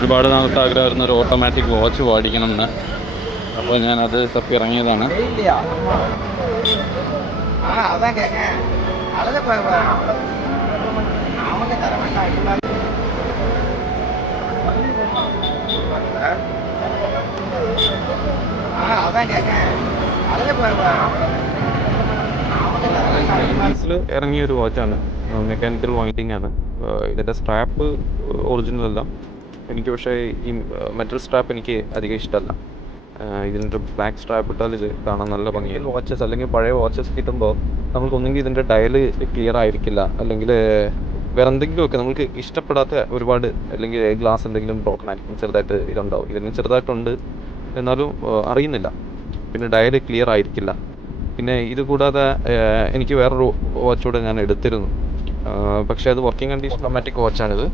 ഒരുപാട് നാളത്തെ ആഗ്രഹമായിരുന്നു ഒരു ഓട്ടോമാറ്റിക് വാച്ച് മേടിക്കണം എന്ന്. അപ്പോൾ ഞാനത് തപ്പി ഇറങ്ങിയതാണ്. ഇറങ്ങിയൊരു വാച്ചാണ്, മെക്കാനിക്കൽ വൈൻഡിങ് ആണ്. ഇതിൻ്റെ സ്ട്രാപ്പ് ഒറിജിനൽ അല്ല എനിക്ക്, പക്ഷേ ഈ മെറ്റൽ സ്ട്രാപ്പ് എനിക്ക് അധികം ഇഷ്ടമല്ല. ഇതിൻ്റെ ബ്ലാക്ക് സ്ട്രാപ്പ് ഇട്ടാൽ ഇത് കാണാൻ നല്ല ഭംഗിയാണ്. വാച്ചസ് അല്ലെങ്കിൽ പഴയ വാച്ചസ് കിട്ടുമ്പോൾ നമുക്കൊന്നെങ്കിൽ ഇതിൻ്റെ ഡയല് ക്ലിയർ ആയിരിക്കില്ല, അല്ലെങ്കിൽ വേറെ എന്തെങ്കിലുമൊക്കെ നമുക്ക് ഇഷ്ടപ്പെടാത്ത ഒരുപാട്, അല്ലെങ്കിൽ ഗ്ലാസ് എന്തെങ്കിലും ബ്രോക്കൺ ആയിരിക്കും, ചെറുതായിട്ട് ഇതുണ്ടാവും. ഇതിന് ചെറുതായിട്ടുണ്ട് എന്നാലും അറിയുന്നില്ല. പിന്നെ ഡയല് ക്ലിയർ ആയിരിക്കില്ല. പിന്നെ ഇത് കൂടാതെ എനിക്ക് വേറൊരു വാച്ചൂടെ ഞാൻ എടുത്തിരുന്നു, പക്ഷേ അത് വർക്കിംഗ് കണ്ടീഷൻ ഓട്ടോമാറ്റിക് വാച്ചാണിത്.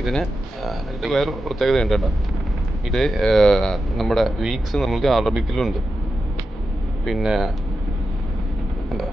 ഇതിന് ഇത് വേറെ പ്രത്യേകതയുണ്ട് കേട്ടോ. ഇത് നമ്മുടെ വീക്സ് നമുക്ക് അറബിക്കിലുണ്ട്. പിന്നെ എന്താ